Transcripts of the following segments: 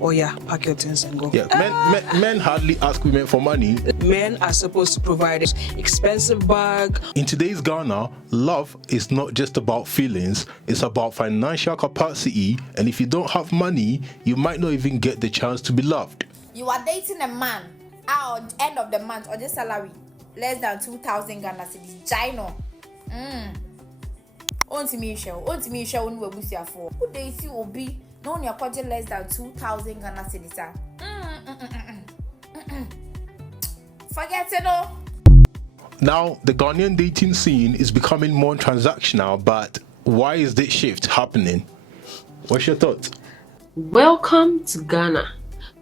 Oh yeah, pack your things and go. Yeah, men hardly ask women for money. Men are supposed to provide an expensive bag. In today's Ghana, love is not just about feelings, it's about financial capacity, and if you don't have money, you might not even get the chance to be loved. You are dating a man at the end of the month or the salary less than 2,000 Ghana cedis. Gino. Onti me show when we busia for. Who they see will be no your budget less than 2,000 Ghana cedis. Forget it all. Now, the Ghanaian dating scene is becoming more transactional, but why is this shift happening? What's your thoughts? Welcome to Ghana,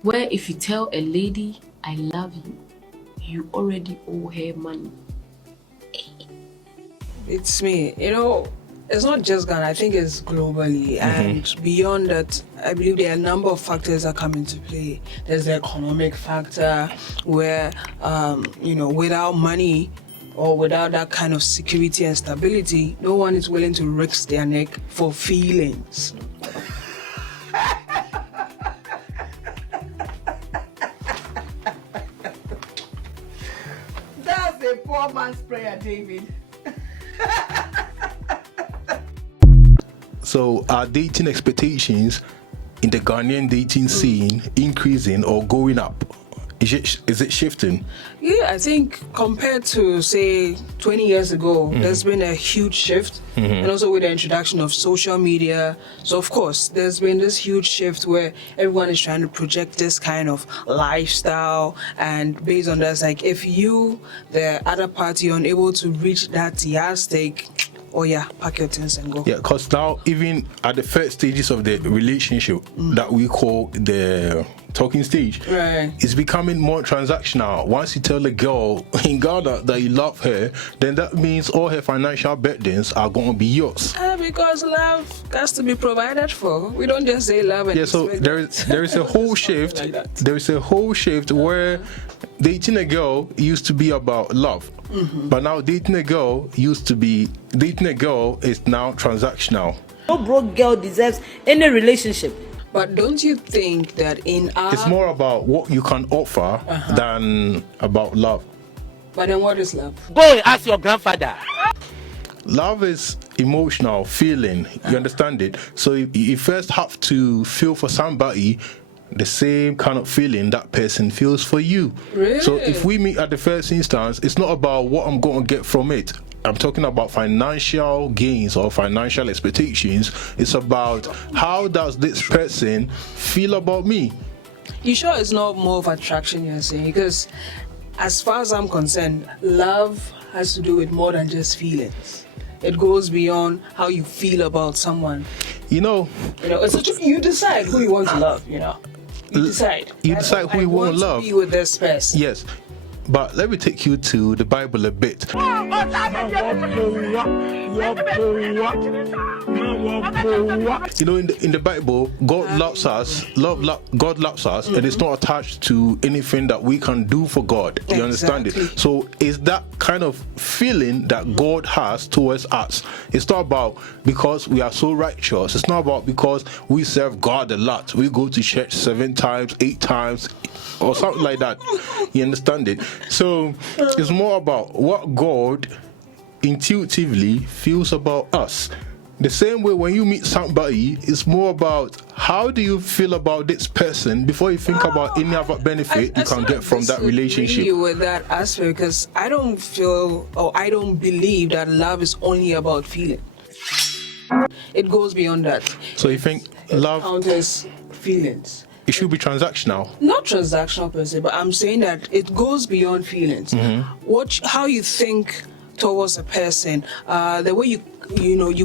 where if you tell a lady, I love you, you already owe her money. It's me. It's not just Ghana. I think it's globally. And beyond that, I believe there are a number of factors that come into play. There's the economic factor where, without money or without that kind of security and stability, no one is willing to risk their neck for feelings. That's a poor man's prayer, David. So, are dating expectations in the Ghanaian dating scene increasing or going up? Is it shifting? Yeah, I think compared to, say, 20 years ago, there's been a huge shift. And also with the introduction of social media. So, of course, there's been this huge shift where everyone is trying to project this kind of lifestyle. And based on that, it's like if you, the other party, are unable to reach that yardstick, oh yeah, pack your things and go. Yeah, because now even at the first stages of the relationship that we call the talking stage, right, it's becoming more transactional. Once you tell a girl in Ghana that you love her, then that means all her financial burdens are going to be yours. Because love has to be provided for. We don't just say love and so there is a whole shift. Like there is a whole shift where dating a girl used to be about love. But now dating a girl is now transactional. No broke girl deserves any relationship. But don't you think that it's more about what you can offer than about love? But then what is love? Go and ask your grandfather. Love is emotional feeling. You understand it? So you first have to feel for somebody the same kind of feeling that person feels for you. Really? So if we meet at the first instance, it's not about what I'm going to get from it. I'm talking about financial gains or financial expectations. It's about how does this person feel about me? You sure it's not more of attraction you're saying? Because as far as I'm concerned, love has to do with more than just feelings. It goes beyond how you feel about someone. You decide who you want to love, You decide. You decide who you want to love. To be with this person. Yes. But let me take you to the Bible a bit. In the Bible, God loves us. God loves us, and it's not attached to anything that we can do for God. You understand it? So it's that kind of feeling that God has towards us. It's not about because we are so righteous. It's not about because we serve God a lot. We go to church 7 times, 8 times, or something like that. You understand it? So it's more about what God intuitively feels about us. The same way when you meet somebody, it's more about how do you feel about this person before you think about any other benefit you can get from that relationship. With that aspect, because I don't feel or I don't believe that love is only about feeling. It goes beyond that. So you think love counters feelings? It should be transactional. Not transactional per se, but I'm saying that it goes beyond feelings. How you think towards a person, the way you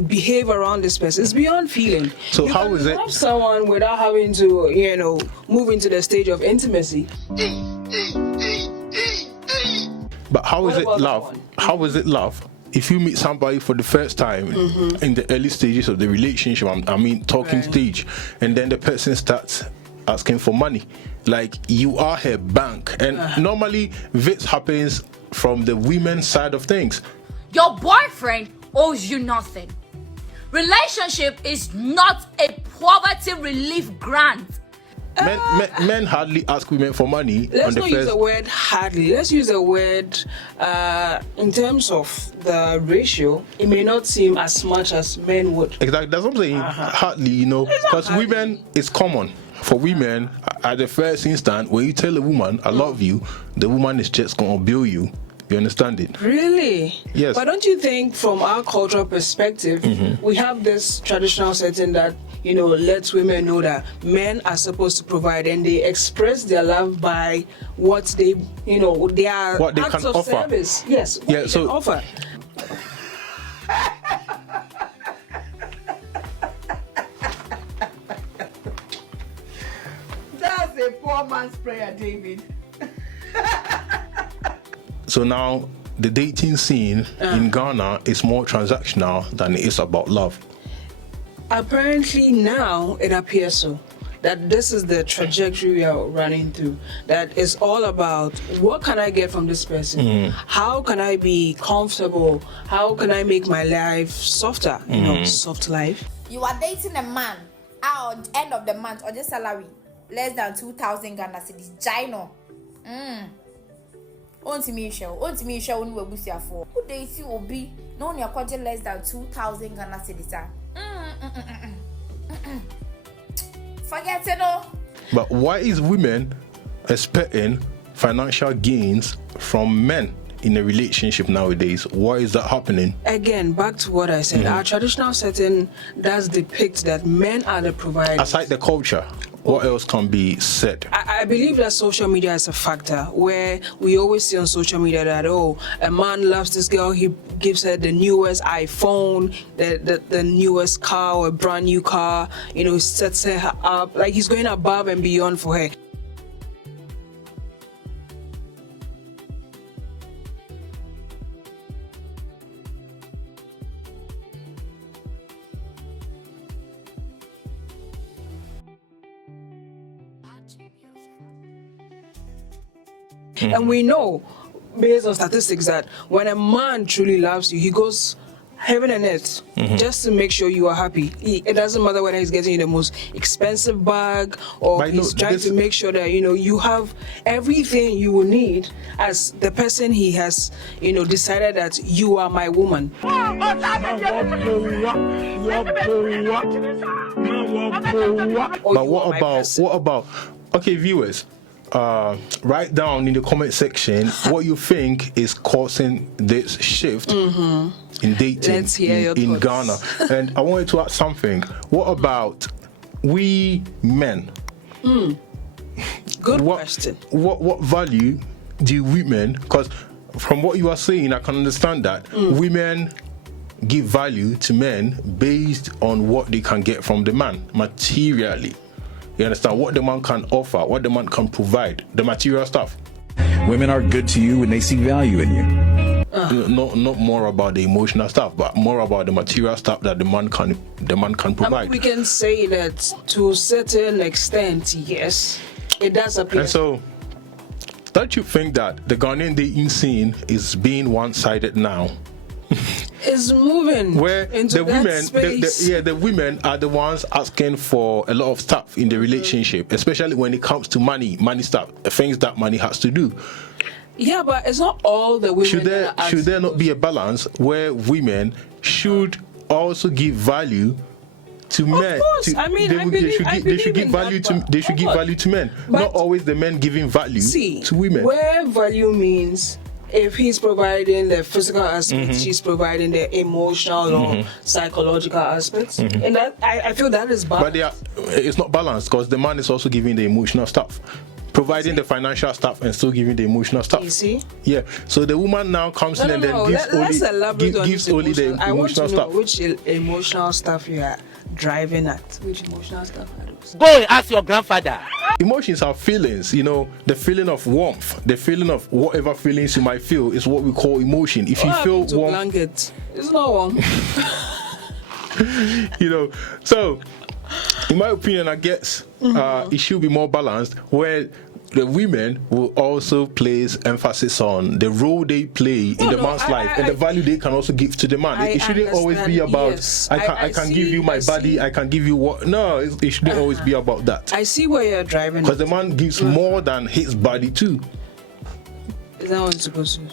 behave around this person is beyond feeling. So how is it? Love someone without having to, move into the stage of intimacy. But how is it love? How is it love? If you meet somebody for the first time in the early stages of the relationship, talking stage, and then the person starts asking for money, like you are her bank, and normally this happens from the women's side of things. Your boyfriend owes you nothing. Relationship is not a poverty relief grant. Men hardly ask women for money. Let's not use the word hardly. Let's use the word in terms of the ratio. It may not seem as much as men would. Exactly. That's what I'm saying. Hardly, because women, it's common. For women, at the first instant, when you tell a woman, I love you, the woman is just going to bill you. You understand it? Really? Yes. But don't you think from our cultural perspective, we have this traditional setting that, lets women know that men are supposed to provide, and they express their love by what they, their what they acts can of offer. service. Yes, what they can offer. That's a poor man's prayer, David. So now, the dating scene in Ghana is more transactional than it is about love. Apparently now it appears so. That this is the trajectory we are running through. That is all about what can I get from this person? How can I be comfortable? How can I make my life softer? Soft life. You are dating a man at the end of the month or the salary less than 2,000 Ghana cedis. Gino. Ontimi show when we busia for. Who dates you will be no near less than 2,000 Ghana cedis. Forget it all. But why is women expecting financial gains from men in a relationship nowadays? Why is that happening? Again, back to what I said. Our traditional setting does depict that men are the providers. Aside the culture, what else can be said? I believe that social media is a factor where we always see on social media that, a man loves this girl, he gives her the newest iPhone, the newest car or a brand new car, sets her up, like he's going above and beyond for her. And we know, based on statistics, that when a man truly loves you, he goes heaven and earth just to make sure you are happy. It doesn't matter whether he's getting you the most expensive bag or he's trying to make sure that, you have everything you will need as the person he has, decided that you are my woman. But what about, okay, viewers, write down in the comment section what you think is causing this shift in dating in Ghana. And I wanted to ask something. What about we men? Good question. What value do women, because from what you are saying, I can understand that women give value to men based on what they can get from the man materially. You understand what the man can offer, what the man can provide, the material stuff. Women are good to you when they see value in you. Not more about the emotional stuff, but more about the material stuff that the man can provide. We can say that to a certain extent, yes, it does appear. And so, don't you think that the Ghanaian dating scene is being one-sided now? Is moving where into the that women, space. the women are the ones asking for a lot of stuff in the relationship, especially when it comes to money stuff, things that money has to do. Yeah, but it's not all the women. Should there not be a balance where women should also give value to men? Of course. They should give value to men, not always the men giving value to women. Where value means, if he's providing the physical aspects, she's providing the emotional or psychological aspects, and that I feel that is balanced. But it's not balanced because the man is also giving the emotional stuff, providing the financial stuff, and still giving the emotional stuff. You see? Yeah. So the woman now comes in and then gives only the emotional I want to know stuff. which emotional stuff you are driving at. Which emotional stuff are those? Go and ask your grandfather. Emotions are feelings, the feeling of warmth, the feeling of whatever feelings you might feel is what we call emotion. If you feel warm, blanket, it's not warm. so in my opinion, I guess it should be more balanced, where the women will also place emphasis on the role they play in the man's life and the value they can also give to the man. It shouldn't always be about, yes. I can give you my body, I can give you what. No, it shouldn't always be about that. I see where you're driving. Because the man gives more than his body too. Is that what it's supposed to?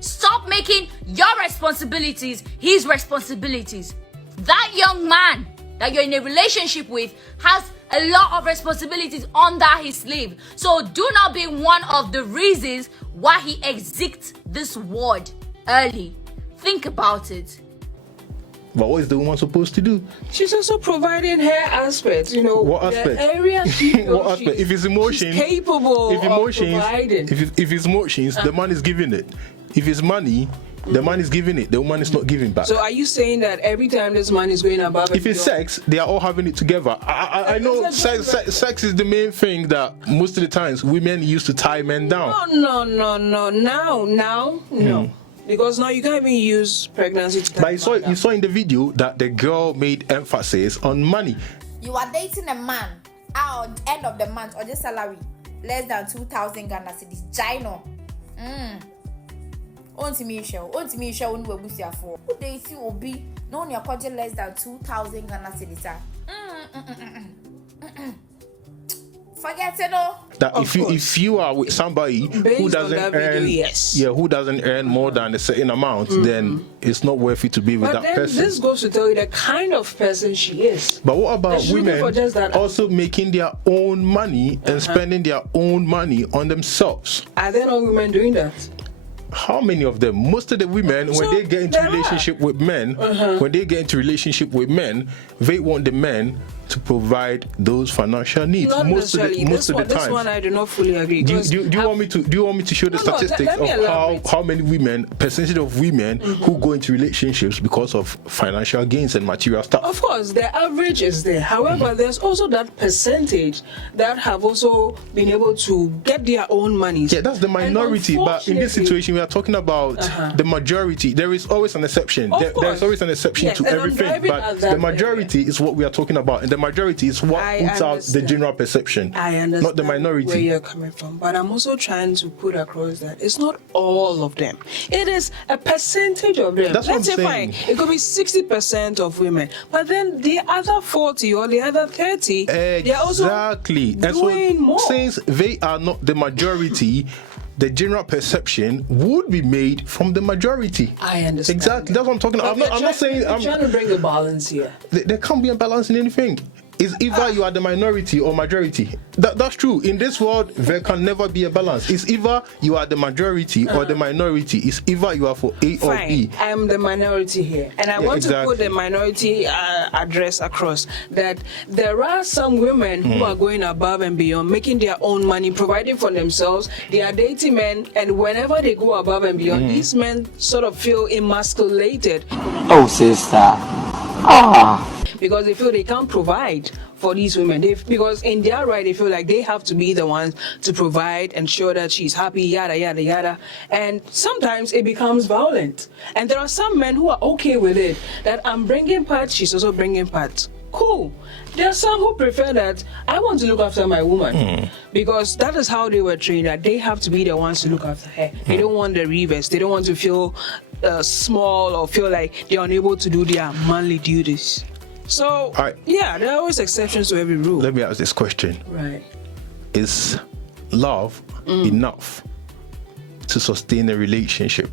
Stop making your responsibilities his responsibilities. That young man that you're in a relationship with has a lot of responsibilities under his sleeve. So do not be one of the reasons why he exits this world early. Think about it. But what is the woman supposed to do? She's also providing her aspect, What aspect? The area she What aspect? If it's emotions, she's capable of providing. If it's emotions, the man is giving it. If it's money, the man is giving it. The woman is not giving back. So are you saying that every time this man is going above? If it's sex, they are all having it together. I know sex is the main thing that most of the times women used to tie men down. No. No. Because now you can't even use pregnancy to tie But you saw in the video that the girl made emphasis on money. You are dating a man at the end of the month or the salary less than 2,000 Ghana cedis. Gino. Onti me show when we busia for. Who they see will be no on your budget less than 2,000 Ghana cedis. Forget it all. That if you are with somebody who doesn't earn more than a certain amount, then it's not worth it to be with that person. This goes to tell you the kind of person she is. But what about women also making their own money and spending their own money on themselves? Are there no women doing that? How many of them? Most of the women, when they get into relationship with men, they want the men to provide those financial needs. Not most of the time. This one I do not fully agree. Do you want me to show the statistics of how many women, percentage of women who go into relationships because of financial gains and material stuff? Of course, the average is there. However, there's also that percentage that have also been able to get their own money. Yeah, that's the minority. But in this situation, we are talking about the majority. There is always an exception. There's always an exception to everything. But the majority is what we are talking about. And the majority is what puts out the general perception. I understand, not the minority. Where you're coming from. But I'm also trying to put across that it's not all of them. It is a percentage of them. That's Let's what I'm say saying. fine, it could be 60% of women. But then the other 40 or the other 30, they're also doing more. Since they are not the majority, the general perception would be made from the majority. I understand. Exactly. That's what I'm talking about. I'm not saying I'm trying to bring a balance here. There can't be a balance in anything. It's either you are the minority or majority. That's true. In this world, there can never be a balance. It's either you are the majority or the minority. It's either you are for A or B. I am the minority here. And I want to put the minority address across that there are some women who are going above and beyond, making their own money, providing for themselves. They are dating men, and whenever they go above and beyond, these men sort of feel emasculated. Oh, sister. Because they feel they can't provide for these women. Because in their right, they feel like they have to be the ones to provide, ensure that she's happy, yada, yada, yada. And sometimes it becomes violent. And there are some men who are okay with it, that I'm bringing part, she's also bringing part. Cool. There are some who prefer that I want to look after my woman because that is how they were trained, that they have to be the ones to look after her. They don't want the reverse. They don't want to feel small or feel like they're unable to do their manly duties. So, there are always exceptions to every rule. Let me ask this question. Right. Is love enough to sustain a relationship?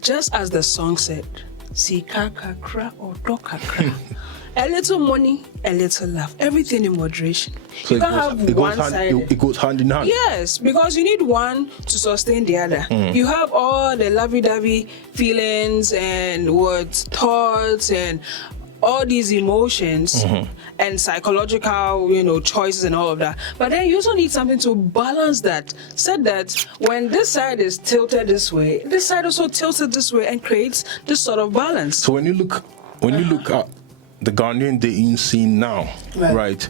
Just as the song said, Sika kakra or kakra. A little money, a little love. Everything in moderation. So you can't have one-sided. It goes hand in hand. Yes, because you need one to sustain the other. You have all the lovey-dovey feelings and thoughts and all these emotions and psychological, choices and all of that. But then you also need something to balance that. Said that when this side is tilted this way, this side also tilted this way and creates this sort of balance. So when you look at the Ghanaian dating scene now, right?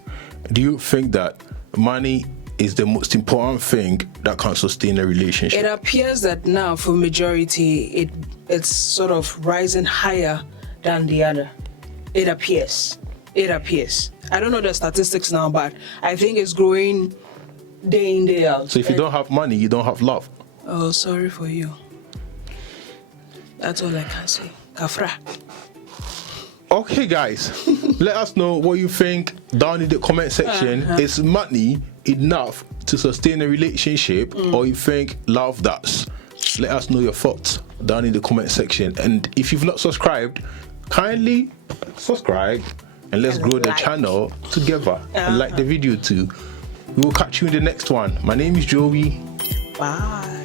Do you think that money is the most important thing that can sustain a relationship? It appears that now for majority, it's sort of rising higher than the other. It appears. I don't know the statistics now, but I think it's growing day in, day out. So if you don't have money, you don't have love. Oh, sorry for you. That's all I can say. Kafra. Okay, guys, let us know what you think down in the comment section. Is money enough to sustain a relationship, or you think love does? Let us know your thoughts down in the comment section. And if you've not subscribed, kindly subscribe and let's grow the channel together and like the video too. We will catch you in the next one. My name is Joey. Bye.